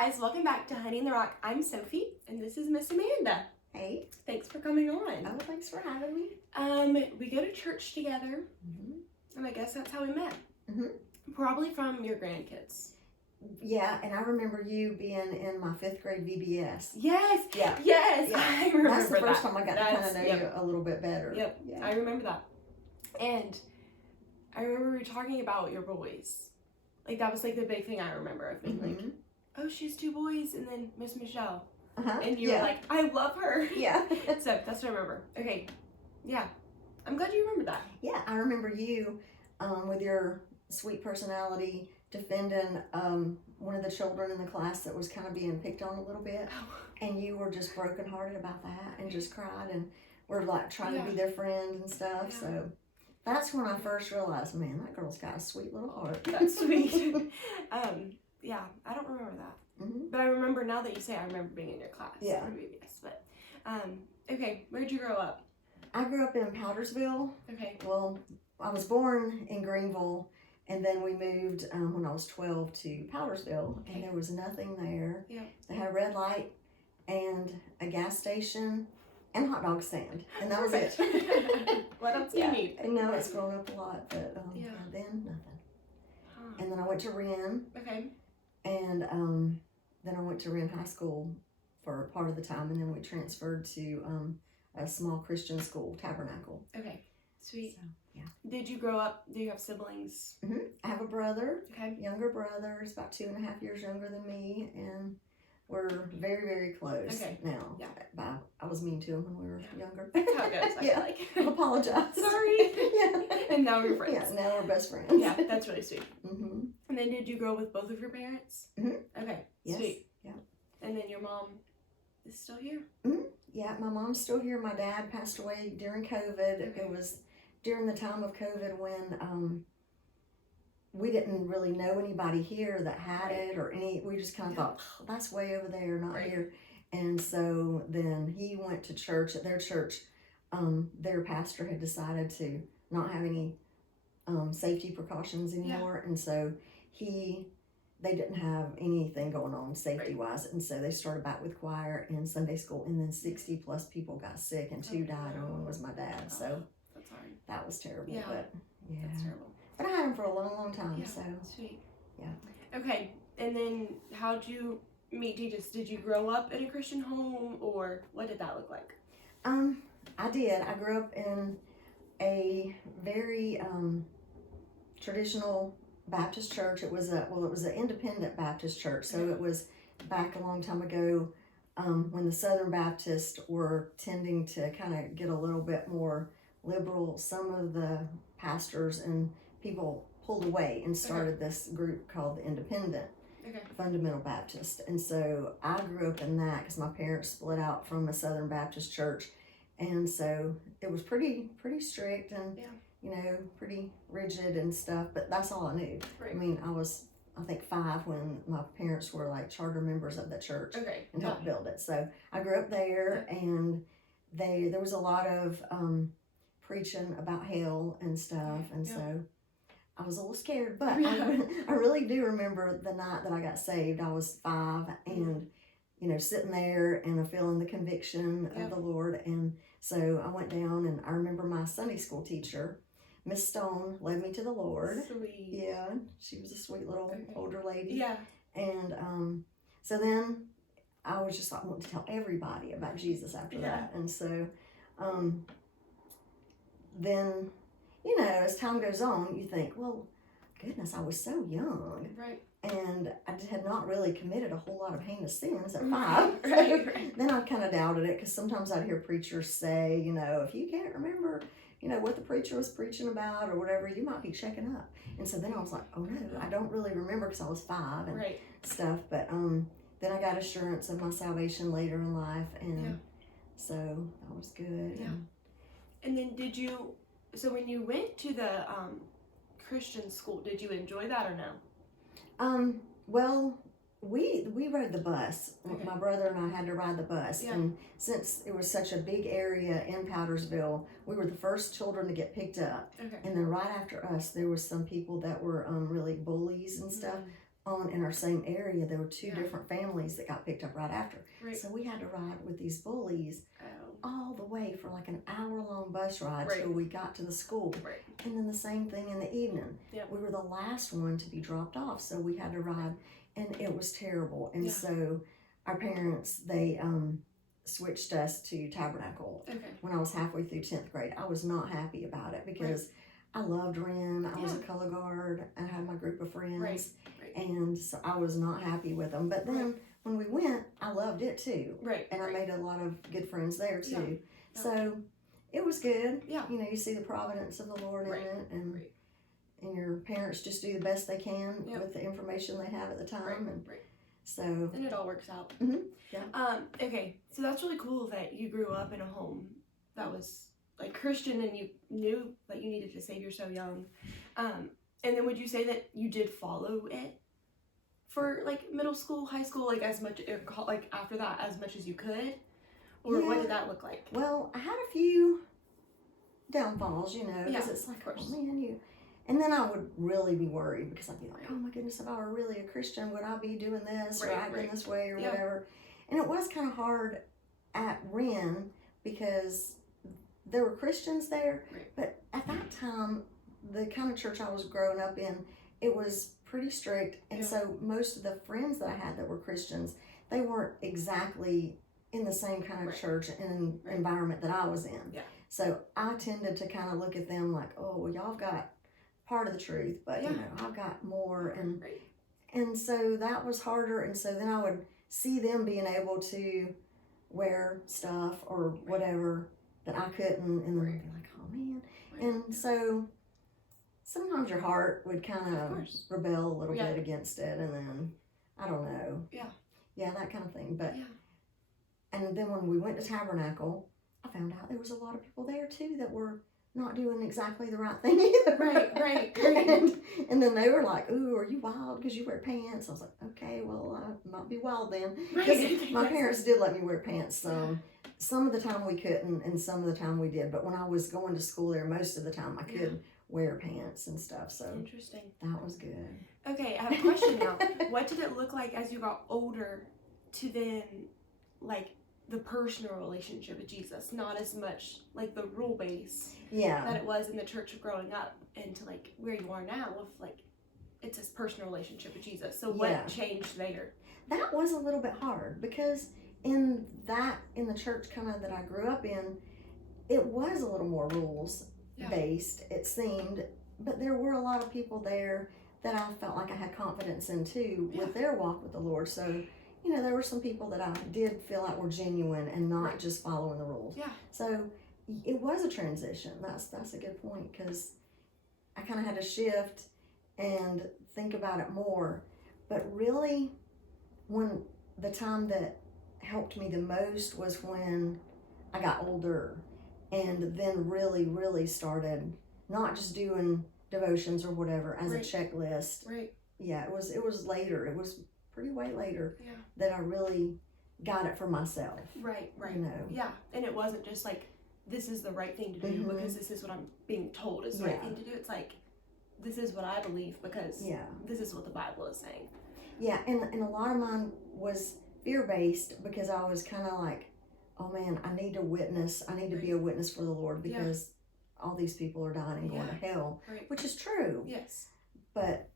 Guys, welcome back to Honey in the Rock. I'm Sophie, and this is Miss Amanda. Hey. Thanks for coming on. Oh, thanks for having me. We go to church together, and I guess that's how we met. Probably from your grandkids. Yeah, and I remember you being in my 5th grade VBS. Yes. Yeah. Yes. Yeah. I remember that. That's the first time I got to kind of know you a little bit better. Yep. Yeah. I remember that. And I remember we were talking about your boys. Like, that was like the big thing I remember of being like, oh, she has 2 boys, and then Miss Michelle. And you were like, I love her. Yeah. So that's what I remember. Okay. Yeah. I'm glad you remember that. Yeah, I remember you with your sweet personality defending one of the children in the class that was kind of being picked on a little bit. And you were just brokenhearted about that and just cried and were like trying to be their friend and stuff. Yeah. So that's when I first realized, man, that girl's got a sweet little heart. That's sweet. Yeah, I don't remember that. But I remember, now that you say, I remember being in your class. Yeah. Yes, but, okay, where'd you grow up? I grew up in Powdersville. Okay. Well, I was born in Greenville, and then we moved when I was 12 to Powdersville, and there was nothing there. Yeah. They had a red light and a gas station and a hot dog stand, and that was it. What else do you need? And now it's grown up a lot, but then nothing. And then I went to Wren. Okay. And then I went to Wren High School for part of the time, and then we transferred to a small Christian school, Tabernacle. Okay, sweet. So, yeah. Did you grow up, do you have siblings? I have a brother, okay, younger brother. He's about 2.5 years younger than me, and we're very, very close now. Yeah. I was mean to him when we were younger. That's how it goes, I feel like. I apologize. Sorry. Yeah. And now we're friends. Yeah, now we're best friends. Yeah, that's really sweet. And then did you grow with both of your parents? Okay, yes. Sweet. Yeah. And then your mom is still here? Yeah, my mom's still here. My dad passed away during COVID. Okay. It was during the time of COVID when we didn't really know anybody here that had it or any. We just kind of thought, oh, that's way over there, not here. And so then he went to church. At their church, their pastor had decided to not have any safety precautions anymore. And so they didn't have anything going on safety-wise. And so they started back with choir and Sunday school, and then 60 plus people got sick, and 2 died, and one was my dad. So that's hard. that was terrible. Yeah. But yeah. That's terrible. But I had him for a long, long time. Yeah. So sweet. Yeah. Okay. And then how'd you meet Jesus? Did you grow up in a Christian home, or what did that look like? I did. I grew up in a very traditional Baptist church. It was an independent Baptist church. So it was back a long time ago when the Southern Baptists were tending to kind of get a little bit more liberal. Some of the pastors and people pulled away and started this group called the Independent Fundamental Baptist. And so I grew up in that because my parents split out from a Southern Baptist church. And so it was pretty strict and pretty rigid and stuff, but that's all I knew. I mean, I was, I think, 5 when my parents were like charter members of the church and helped build it. So I grew up there, and there was a lot of preaching about hell and stuff, and so I was a little scared, but I really do remember the night that I got saved. I was 5, and sitting there and feeling the conviction of the Lord, and so I went down, and I remember my Sunday school teacher, Miss Stone, led me to the Lord. Sweet. Yeah, she was a sweet little older lady. Yeah. And so then I was just like wanting to tell everybody about Jesus after that. And so then, as time goes on, you think, well, goodness, I was so young. Right. And I had not really committed a whole lot of heinous sins at 5. Right. Then I kind of doubted it, because sometimes I'd hear preachers say, if you can't remember, what the preacher was preaching about or whatever, you might be checking up. And so then I was like, oh no, I don't really remember, because I was 5 and stuff. But then I got assurance of my salvation later in life, and so that was good. Yeah. And then so when you went to the Christian school, did you enjoy that or no? Well, we rode the bus. My brother and I had to ride the bus, and since it was such a big area in Powdersville, we were the first children to get picked up. And then right after us, there was some people that were really bullies and stuff in our same area, there were two Yeah. different families that got picked up right after. Right. So we had to ride with these bullies all the way for like an hour-long bus ride Right. till we got to the school. Right. And then the same thing in the evening. Yep. We were the last one to be dropped off, so we had to ride, and it was terrible. And Yeah. so our parents, they switched us to Tabernacle. Okay. When I was halfway through 10th grade. I was not happy about it because I loved Ren. I was a color guard. I had my group of friends. Right. And so I was not happy with them. But then when we went, I loved it too. Right. And I made a lot of good friends there too. Yeah. So it was good. Yeah. You know, you see the providence of the Lord in it, and and your parents just do the best they can with the information they have at the time. And so. And it all works out. Mm-hmm. Yeah. Okay. So that's really cool that you grew up in a home that was like Christian, and you knew that you needed a savior so young. And then would you say that you did follow it for like middle school, high school, like as much, like after that, as much as you could? Or what did that look like? Well, I had a few downfalls, you know, because it's like, oh man, and then I would really be worried because I'd be like, oh my goodness, if I were really a Christian, would I be doing this or acting this way or whatever? And it was kind of hard at Wren because there were Christians there, but at that time, the kind of church I was growing up in, it was pretty strict, and so most of the friends that I had that were Christians, they weren't exactly in the same kind of church and environment that I was in. Yeah. So I tended to kind of look at them like, oh, well, y'all got part of the truth, but you know, I've got more, and so that was harder, and so then I would see them being able to wear stuff or whatever that I couldn't, and then I'd be like, oh man, and so sometimes your heart would kind of rebel a little bit against it, and then I don't know, that kind of thing, but and then when we went to Tabernacle, I found out there was a lot of people there too that were not doing exactly the right thing either. Right. And then they were like, ooh, are you wild because you wear pants? I was like, okay, well, I might be wild then. Because my parents did let me wear pants. Some of the time we couldn't, and some of the time we did. But when I was going to school there, most of the time I could wear pants and stuff. So interesting. That was good. Okay, I have a question now. What did it look like as you got older to then, like, the personal relationship with Jesus, not as much like the rule base that it was in the church of growing up, and to like where you are now with like it's this personal relationship with Jesus. So what changed there? That was a little bit hard because in the church kind of that I grew up in, it was a little more rules based, it seemed, but there were a lot of people there that I felt like I had confidence in too with their walk with the Lord. So you know, there were some people that I did feel like were genuine and not just following the rules. Yeah. So it was a transition. That's a good point, because I kind of had to shift and think about it more. But really, when the time that helped me the most was when I got older, and then really started not just doing devotions or whatever as a checklist. Right. Yeah, it was later. It was pretty way later that I really got it for myself. Right. You know. Yeah, and it wasn't just like, this is the right thing to do because this is what I'm being told is the right thing to do. It's like, this is what I believe because this is what the Bible is saying. Yeah, and a lot of mine was fear-based because I was kind of like, oh man, I need to witness. I need to be a witness for the Lord because all these people are dying and going to hell, which is true. Yes. But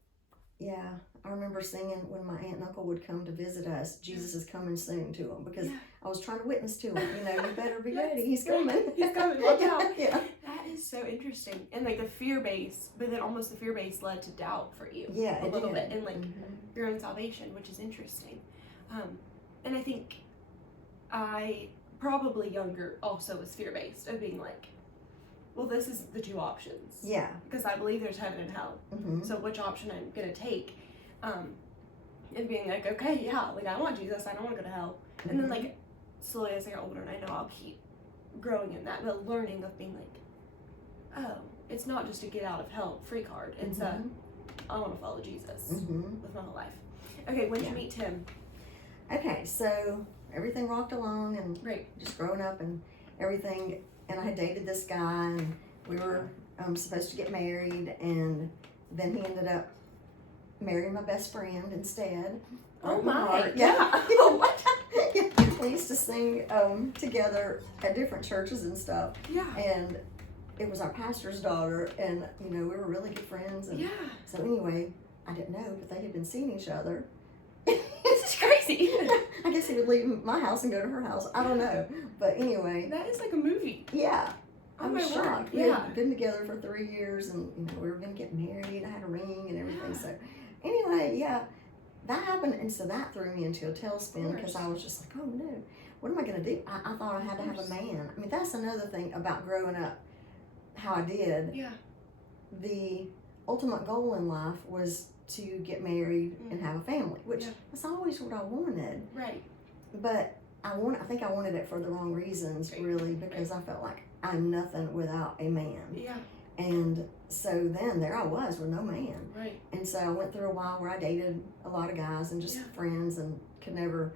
yeah, I remember singing when my aunt and uncle would come to visit us, Jesus is coming soon, to them, because I was trying to witness to them. You know, you better be ready. He's coming. He's coming. Watch out. That is so interesting. And like the fear base, but then almost the fear base led to doubt for you. Yeah, a little bit. And like your own salvation, which is interesting. And I think I probably younger also was fear based of being like, well, this is the two options. Yeah. Because I believe there's heaven and hell. So which option I'm going to take? And being like, okay, like I want Jesus. I don't want to go to hell. And then like slowly as I get older and I know I'll keep growing in that, the learning of being like, oh, it's not just a get out of hell free card. It's I want to follow Jesus with my whole life. Okay, when did you meet Tim? Okay, so everything rocked along and just growing up and everything. And I had dated this guy, and we were supposed to get married, and then he ended up married my best friend instead. Oh my! Yeah. Oh, what? Yeah. We used to sing together at different churches and stuff. Yeah. And it was our pastor's daughter, and we were really good friends. And yeah. So anyway, I didn't know, but they had been seeing each other. It's crazy. I guess he would leave my house and go to her house. I don't know, but anyway. That is like a movie. Yeah. Oh I was my shocked. word. We Yeah. had been together for 3 years, and we were going to get married. I had a ring and everything. Yeah. So anyway, yeah, that happened, and so that threw me into a tailspin because I was just like, oh no, what am I going to do? I thought I had to have a man. I mean, that's another thing about growing up, how I did. Yeah. The ultimate goal in life was to get married and have a family, which was always what I wanted. Right. But I think I wanted it for the wrong reasons, really, because I felt like I'm nothing without a man. Yeah. And so then there I was with no man. Right. And so I went through a while where I dated a lot of guys and just friends and could never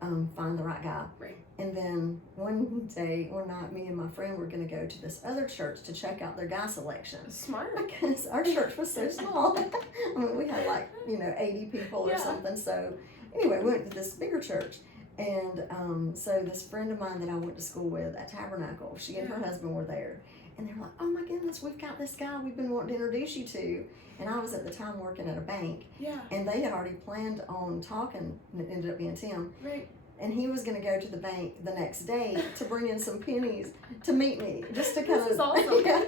find the right guy. Right. And then one night, me and my friend were going to go to this other church to check out their guy selection. Smart. Because our church was so small. I mean, we had 80 people or something. So anyway, we went to this bigger church. And so this friend of mine that I went to school with at Tabernacle, she and her husband were there. And they were like, oh my goodness, we've got this guy we've been wanting to introduce you to. And I was at the time working at a bank. Yeah. And they had already planned on talking, and it ended up being Tim. Right. And he was going to go to the bank the next day to bring in some pennies to meet me, just to kind of. This is awesome. Yeah.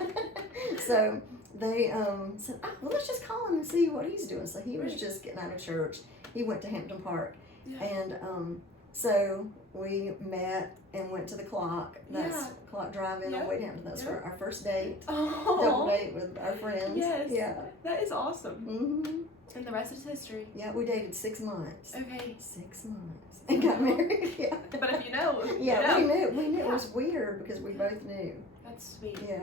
So they said, oh, well, let's just call him and see what he's doing. So he was just getting out of church. He went to Hampton Park. Yeah. And so we met and went to the Clock. That's Clock Drive-In on Wade Hampton. That's our first date. Oh. Double date with our friends. Yes. Yeah. That is awesome. Mm-hmm. And the rest is history. Yeah, we dated 6 months. Okay. 6 months. And got married. Yeah. But if you know. Yeah, we knew. We knew. It was weird because we both knew. That's sweet. Yeah.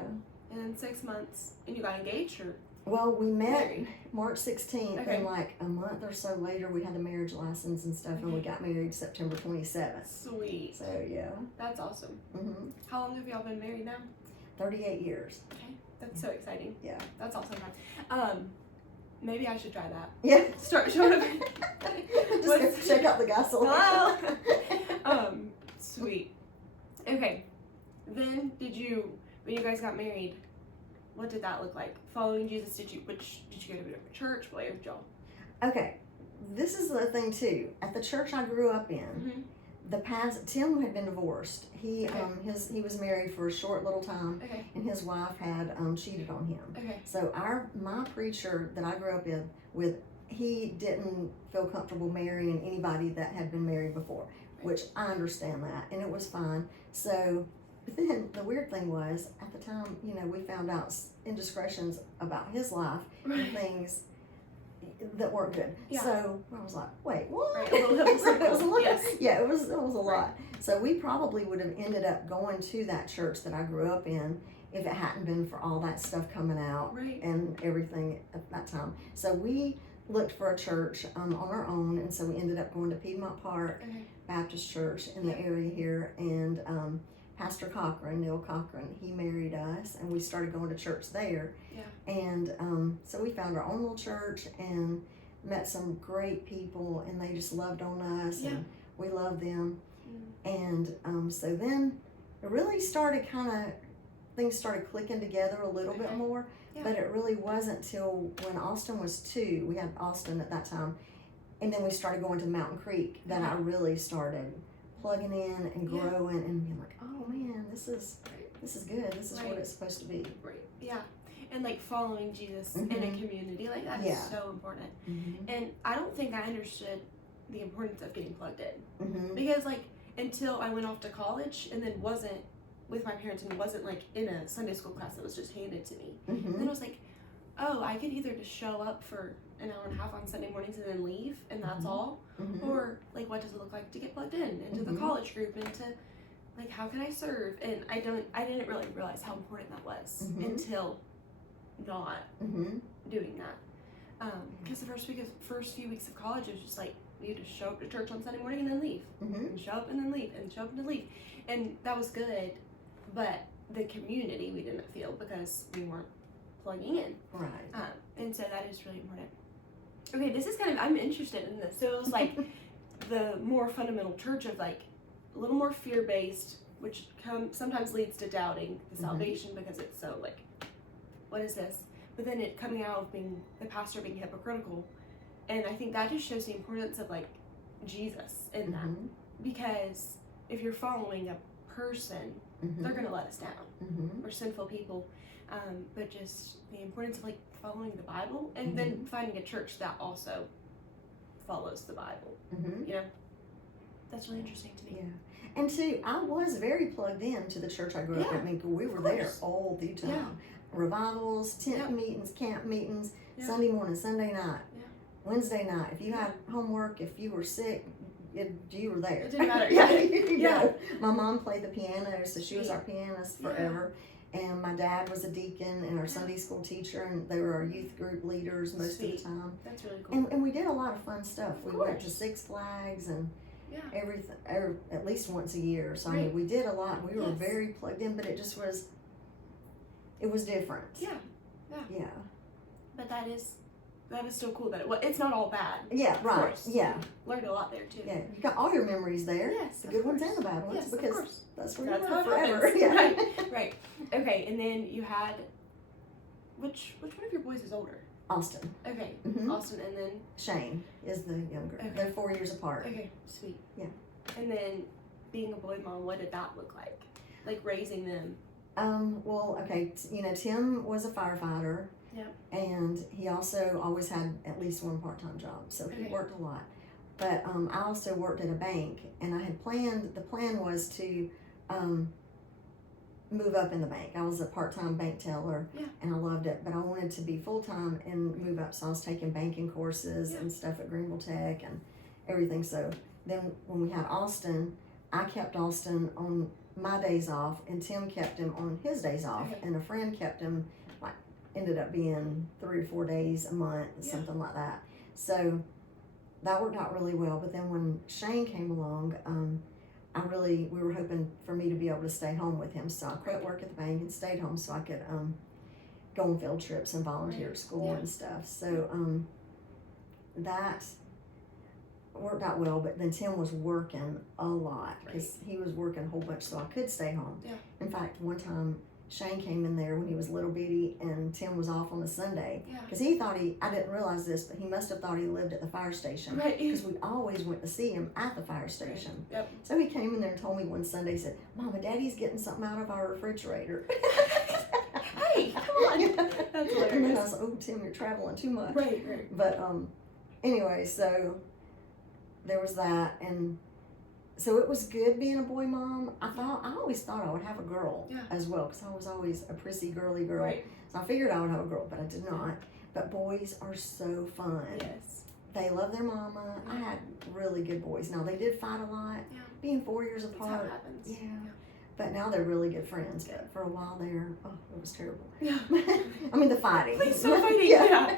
And then 6 months, and you got engaged, or? Well, we met Married. March 16th, and a month or so later, we had the marriage license and stuff, and we got married September 27th. Sweet. So, yeah. That's awesome. Mm-hmm. How long have y'all been married now? 38 years. Okay. That's so exciting. Yeah. That's awesome. Maybe I should try that. Yeah. Start showing up. Just go check out the gas selection. Hello. Sweet. Okay. Then when you guys got married, what did that look like? Following Jesus, did you go to a different church? What did y'all? Okay. This is the thing too. At the church I grew up in, Tim had been divorced. He was married for a short little time, and his wife had cheated on him. Okay. So my preacher that I grew up with, he didn't feel comfortable marrying anybody that had been married before, which I understand that, and it was fine. So, but then the weird thing was, at the time, we found out indiscretions about his life and things that weren't good. Yeah. So I was like, wait, what? Right, a little hypocritical. Yes. Yeah, it was a lot. So we probably would have ended up going to that church that I grew up in if it hadn't been for all that stuff coming out and everything at that time. So we looked for a church on our own, and so we ended up going to Piedmont Park Baptist Church in the area here, and Pastor Cochran, Neil Cochran, he married us, and we started going to church there. Yeah. And so we found our own little church and met some great people, and they just loved on us, and we loved them. And so then it really started things started clicking together a little bit more, but it really wasn't till when Austin was 2, we had Austin at that time, and then we started going to Mountain Creek that I really started plugging in and growing and being like, oh man, this is good. This is what it's supposed to be. Right. Yeah. And following Jesus in a community like that is so important. Mm-hmm. And I don't think I understood the importance of getting plugged in because until I went off to college and then wasn't with my parents and wasn't in a Sunday school class that was just handed to me. Mm-hmm. Then I was like, oh, I could either just show up for an hour and a half on Sunday mornings and then leave, and that's all, or what does it look like to get plugged in into the college group, and to how can I serve? And I didn't really realize how important that was until not doing that, because the first few weeks of college it was just you just show up to church on Sunday morning and then leave, and show up and then leave, and show up and then leave, and that was good, but the community we didn't feel because we weren't plugging in. Right. And so that is really important. Okay, this is I'm interested in this. So it was like the more fundamental church of like a little more fear-based, which sometimes leads to doubting the salvation because it's so like, what is this? But then it coming out of being the pastor being hypocritical. And I think that just shows the importance of like Jesus in that. Because if you're following a person, they're going to let us down. We're sinful people. But just the importance of like following the Bible and then finding a church that also follows the Bible. You know, that's really interesting to me. Yeah. And too, I was very plugged in to the church I grew up in. I mean, we were there all the time. Yeah. Revivals, tent meetings, camp meetings, Sunday morning, Sunday night, Wednesday night. If you had homework, if you were sick, you were there. It didn't matter. Yeah. My mom played the piano, so she was our pianist forever. And my dad was a deacon and our Sunday school teacher, and they were our youth group leaders most of the time. That's really cool. And we did a lot of fun stuff. We went to Six Flags and everything, at least once a year. So I mean, we did a lot. We were very plugged in, but it just was, it was different. Yeah. But that is still cool that it's not all bad. Yeah, right. Yeah. Learned a lot there too. Yeah, you got all your memories there. Yes, the good ones and the bad ones. Yes, because of course. That's where that's you were forever. Yeah. Right. Okay, and then you had which one of your boys is older? Austin. Okay. Austin, and then Shane is the younger. Okay. They're 4 years apart. Okay, sweet. Yeah. And then being a boy mom, what did that look like? Like raising them? Well, okay, Tim was a firefighter. Yeah. And he also always had at least one part-time job, so he worked a lot. But I also worked at a bank, and I had the plan was to move up in the bank. I was a part-time bank teller, and I loved it, but I wanted to be full-time and move up, so I was taking banking courses and stuff at Greenville Tech and everything. So then when we had Austin, I kept Austin on my days off, and Tim kept him on his days off, and a friend kept him, like, ended up being 3 or 4 days a month, something like that. So that worked out really well. But then when Shane came along, we were hoping for me to be able to stay home with him. So I quit work at the bank and stayed home so I could go on field trips and volunteer at school and stuff. So that worked out well. But then Tim was working a lot because he was working a whole bunch, so I could stay home. Yeah. In fact, one time Shane came in there when he was little bitty, and Tim was off on a Sunday because he thought I didn't realize this, but he must have thought he lived at the fire station because we always went to see him at the fire station. Yep. So he came in there and told me one Sunday, he said, "Mama, Daddy's getting something out of our refrigerator." Hey, come on. That's hilarious. And then I was like, "Oh, Tim, you're traveling too much." Right. But anyway, so there was that, and so it was good being a boy mom. I always thought I would have a girl as well, because I was always a prissy, girly girl. Right. So I figured I would have a girl, but I did not. But boys are so fun. Yes. They love their mama. I had really good boys. Now, they did fight a lot. Yeah. Being 4 years apart. That's how it happens. Yeah. But now they're really good friends. But for a while there, it was terrible. Yeah. I mean, the fighting. Please stop fighting. Yeah.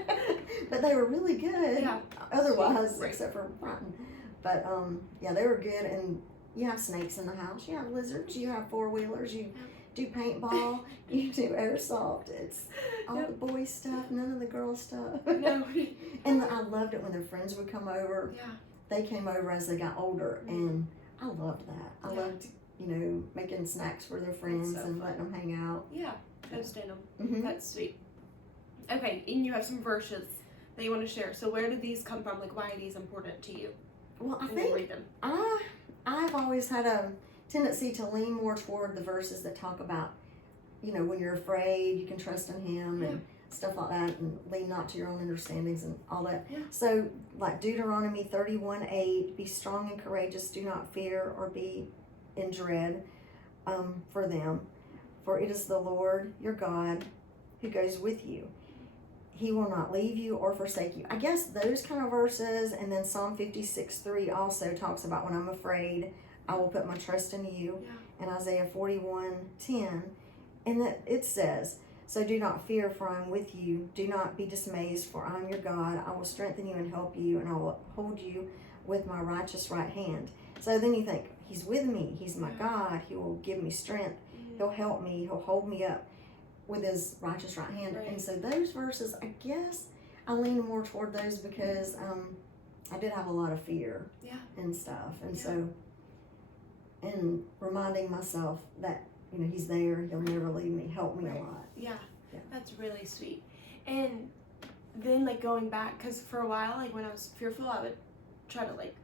But they were really good. Yeah. Otherwise, except for fighting. But they were good, and you have snakes in the house, you have lizards, you have four-wheelers, you do paintball, you do airsoft. It's all the boy stuff, none of the girl stuff. No. And I loved it when their friends would come over. Yeah. They came over as they got older, and I loved that. I loved, making snacks for their friends and letting them hang out. Yeah, hosting them. Mm-hmm. That's sweet. Okay, and you have some verses that you want to share. So where did these come from? Like, why are these important to you? Well, I think I've always had a tendency to lean more toward the verses that talk about, when you're afraid, you can trust in Him and stuff like that, and lean not to your own understandings and all that. Yeah. So, like Deuteronomy 31:8, be strong and courageous, do not fear or be in dread for them, for it is the Lord your God who goes with you. He will not leave you or forsake you. I guess those kind of verses, and then Psalm 56:3 also talks about when I'm afraid, I will put my trust in you. Yeah. And Isaiah 41:10, and that it says, so do not fear, for I am with you. Do not be dismayed, for I am your God. I will strengthen you and help you, and I will hold you with my righteous right hand. So then you think, He's with me. He's my God. He will give me strength. He'll help me. He'll hold me up with His righteous right hand. Right. And so those verses, I guess, I lean more toward those because I did have a lot of fear and stuff. And so, and reminding myself that, he's there, he'll never leave me, help me a lot. Yeah, that's really sweet. And then, like, going back, because for a while, like, when I was fearful, I would try to, like,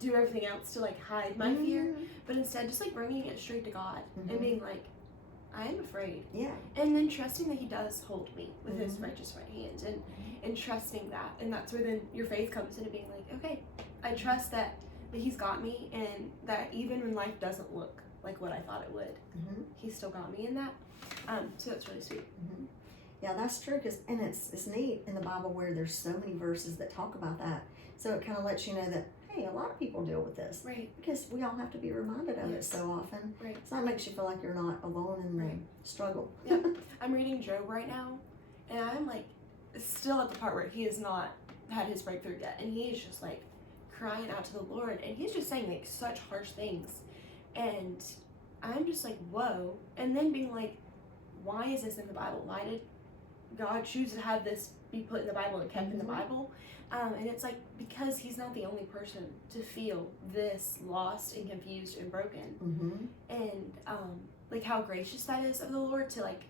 do everything else to, like, hide my fear. But instead, just, like, bringing it straight to God and being like, I am afraid. Yeah. And then trusting that he does hold me with his righteous right hand, and trusting that. And that's where then your faith comes into being like, okay, I trust that he's got me, and that even when life doesn't look like what I thought it would, he still got me in that. So that's really sweet. Yeah, that's true. And it's neat in the Bible where there's so many verses that talk about that. So it kind of lets you know that, hey, a lot of people deal with this. Right. Because we all have to be reminded of it so often. Right. So that makes you feel like you're not alone in the struggle. Yeah. I'm reading Job right now, and I'm like still at the part where he has not had his breakthrough yet, and he's just like crying out to the Lord, and he's just saying like such harsh things, and I'm just like, whoa. And then being like, why is this in the Bible? Why did God choose to have this be put in the Bible and kept in the Bible? And it's like, because he's not the only person to feel this lost and confused and broken. And like how gracious that is of the Lord to like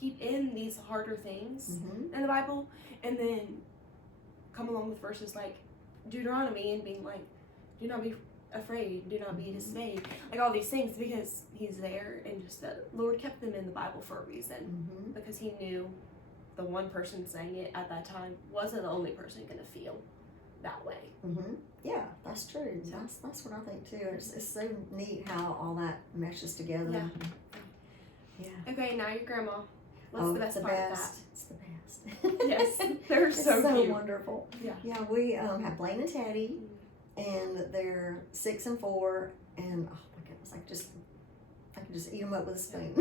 keep in these harder things in the Bible, and then come along with verses like Deuteronomy and being like, do not be afraid, do not be dismayed, like all these things, because he's there, and just that Lord kept them in the Bible for a reason, because he knew the one person saying it at that time wasn't the only person going to feel that way. Yeah, that's true. So, that's what I think too. It's so neat how all that meshes together. Yeah. Okay, now your grandma. What's the best part of that? It's the best. Yes, they're so cute. wonderful. Yeah. Yeah, we have Blaine and Teddy, and they're 6 and 4, and oh my goodness, I could just eat them up with a spoon.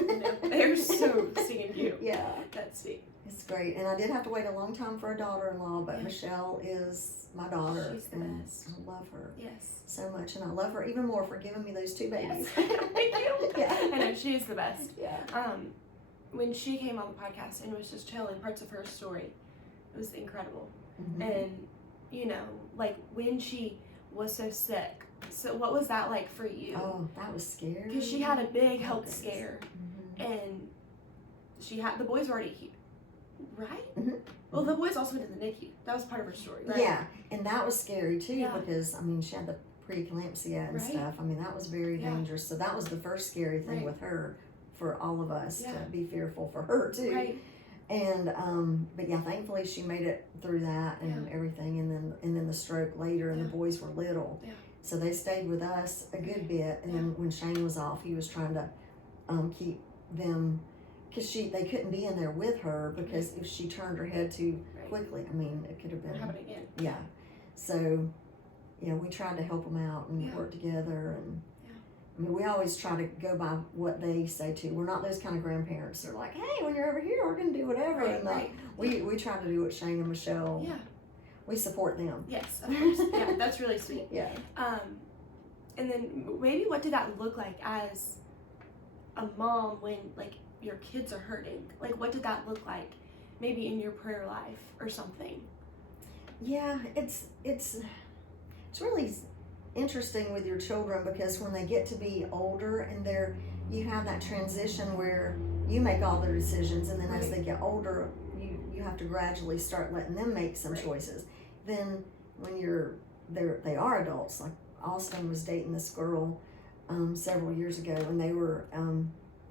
They're so stinking cute. Yeah. That's sweet. It's great. And I did have to wait a long time for a daughter-in-law, but Michelle is my daughter. She's the best. I love her. Yes. So much. And I love her even more for giving me those 2 babies. Yes. Thank you. Yeah. I know, she's the best. Yeah. When she came on the podcast and was just telling parts of her story, it was incredible. And, like when she was so sick, so what was that like for you? Oh, that was scary. Because she had a big health scare. And the boys were already here. Right? Well, the boys also went to the NICU. That was part of her story, right? Yeah, and that was scary too because, she had the preeclampsia and stuff. That was very dangerous. So that was the first scary thing with her, for all of us to be fearful for her too. Right. And, but yeah, thankfully she made it through that and everything. And then the stroke later, and the boys were little. Yeah. So they stayed with us a good bit. And then when Shane was off, he was trying to keep them, because they couldn't be in there with her, because if she turned her head too quickly, it could have been happen again. Yeah. So, we tried to help them out and work together, and we always try to go by what they say too. We're not those kind of grandparents. They're like, hey, when you're over here, we're gonna do whatever. We try to do what Shane and Michelle. Yeah. We support them. Yes, of course. Yeah, that's really sweet. Yeah. And then maybe what did that look like as a mom when like your kids are hurting? Like, what did that look like maybe in your prayer life or something? Yeah, it's really interesting with your children, because when they get to be older and you have that transition where you make all their decisions, and then as they get older, you have to gradually start letting them make some choices. Then when they are adults, like Austin was dating this girl several years ago, and they were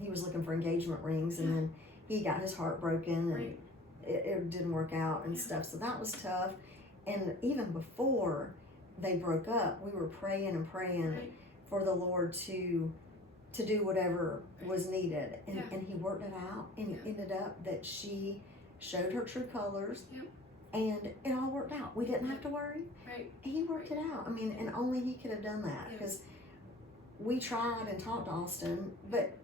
he was looking for engagement rings, and then he got his heart broken, and it didn't work out and stuff. So that was tough. And even before they broke up, we were praying for the Lord to do whatever was needed, and he worked it out, and it ended up that she showed her true colors, and it all worked out. We didn't have to worry. He worked it out. And only he could have done that, because we tried and talked to Austin, but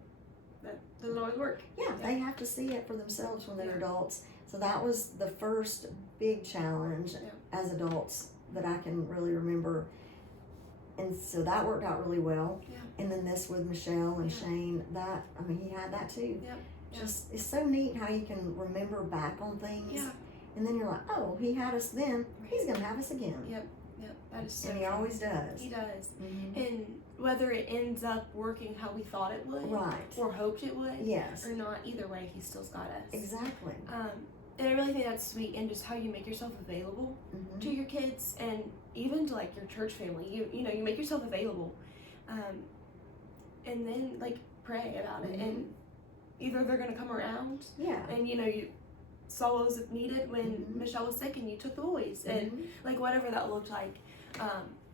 that doesn't always work. They have to see it for themselves when they're adults. So that was the first big challenge as adults that I can really remember. And so that worked out really well. And then this with Michelle and Shane, he had that too. Just, it's so neat how you can remember back on things and then you're like, oh, he had us then, he's gonna have us again. Yep, that is so And he true. always does. He does. Mm-hmm. And whether it ends up working how we thought it would, Right. or hoped it would, Yes. or not, either way, he still's got us. Exactly. And I really think that's sweet, and just how you make yourself available Mm-hmm. to your kids, and even to like your church family. You know, you make yourself available, and then like pray about it, Mm-hmm. and either they're gonna come around, Yeah. and you know you saw what was needed when Mm-hmm. Michelle was sick, and you took the boys, and Mm-hmm. like whatever that looked like.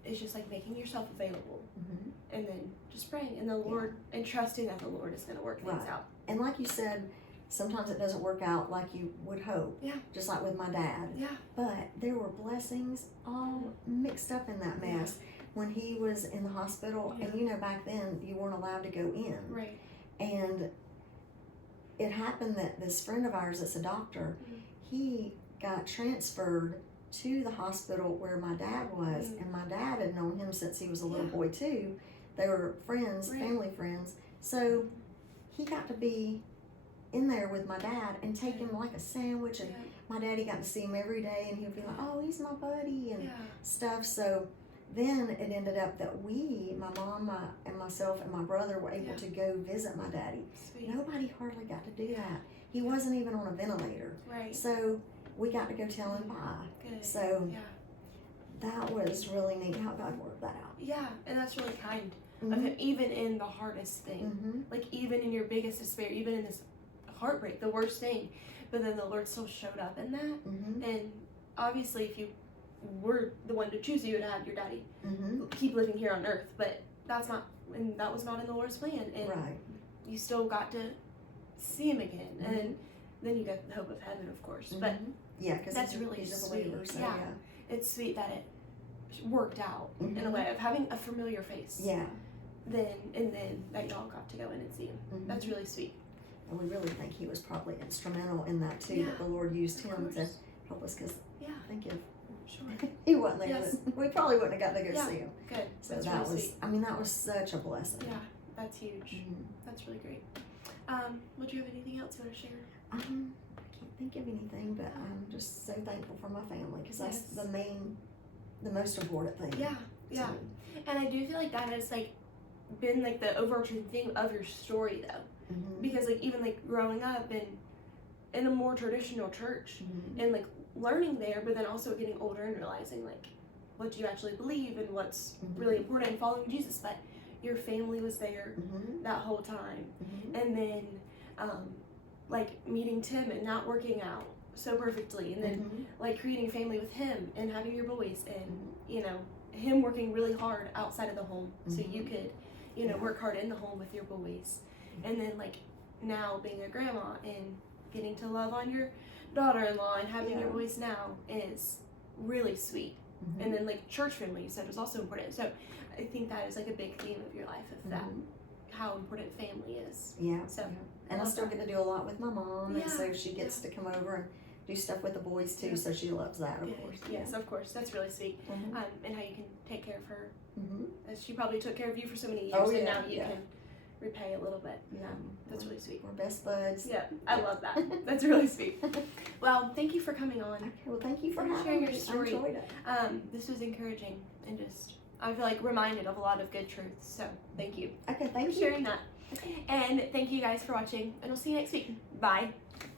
It's just like making yourself available, Mm-hmm. and then just praying, and the Lord, and trusting that the Lord is gonna work things Right. out. And like you said, sometimes it doesn't work out like you would hope. Yeah. Just like with my dad. Yeah. But there were blessings all mixed up in that mess. When he was in the hospital, and you know, back then you weren't allowed to go in. Right. And it happened that this friend of ours that's a doctor, Mm-hmm. he got transferred to the hospital where my dad was, Mm-hmm. and my dad had known him since he was a little Yeah. boy too. They were friends, Right. family friends. So he got to be in there with my dad and take him like a sandwich, and Yeah. my daddy got to see him every day, and he'd be like, oh, he's my buddy and Yeah. stuff. So then it ended up that we, my mom and myself and my brother, were able Yeah. to go visit my daddy. Sweet. Nobody hardly got to do that. He wasn't even on a ventilator. Right. So we got to go tell him bye. Good. So Yeah. that was really neat how God worked that out. Yeah, and that's really kind of Mm-hmm. him, even in the hardest thing. Mm-hmm. Like even in your biggest despair, even in this heartbreak, the worst thing. But then the Lord still showed up in that. Mm-hmm. And obviously if you were the one to choose, you would have your daddy Mm-hmm. keep living here on earth. But that's not, and that was not in the Lord's plan. And Right. you still got to see him again. Mm-hmm. And then you get the hope of heaven, of course. But Mm-hmm. Yeah, because that's he's, really he's a sweet. believer. So Yeah. it's sweet that it worked out in a Mhm. way of having a familiar face. Yeah. Then that y'all got to go in and see him. Mhm. That's really sweet. And we really think he was probably instrumental in that too, Yeah, that the Lord used of him to course. help us, because Yeah, I think if sure. he wasn't there, Yes. then we probably wouldn't have got to go Yeah. see him. Good. So That's that really was, sweet. I mean, that was such a blessing. Yeah, that's huge. Mhm. That's really great. Would you have anything else you want to share? I can't think of anything, but I'm just so thankful for my family, because that's Yes. the most important thing. Yeah, to yeah. me. And I do feel like that has like been like the overarching theme of your story though, Mhm. because like even like growing up in a more traditional church Mhm. and like learning there, but then also getting older and realizing like what you actually believe and what's Mhm. really important in following Jesus. But your family was there Mhm. that whole time, Mhm. and then like meeting Tim and not working out so perfectly, and then Mhm. like creating a family with him and having your boys, and Mhm. you know him working really hard outside of the home so Mhm. you could Yeah. work hard in the home with your boys, and then like now being a grandma and getting to love on your daughter-in-law and having your Yeah. boys now is really sweet. Mhm. And then like church family you said was also important, so I think that is like a big theme of your life, of that Mhm. how important family is. Yeah. So yeah. And I love still that. get to do a lot with my mom, and so Yeah, she gets to come over and do stuff with the boys too. Yeah. So she loves that, of Good. course. Yes, of course, that's really sweet. Mhm. And how you can take care of her, Mhm. as she probably took care of you for so many years, Oh, and yeah, now you yeah. can repay a little bit. Yeah. That's really sweet. We're best buds. Yeah, I love that. That's really sweet. Well, thank you for coming on. Okay, well, thank you for Thanks for having sharing me. your story. I enjoyed it. This was encouraging, and just I feel like reminded of a lot of good truths. So thank you Okay, for thank you. sharing that. And thank you guys for watching, and we'll see you next week. Bye.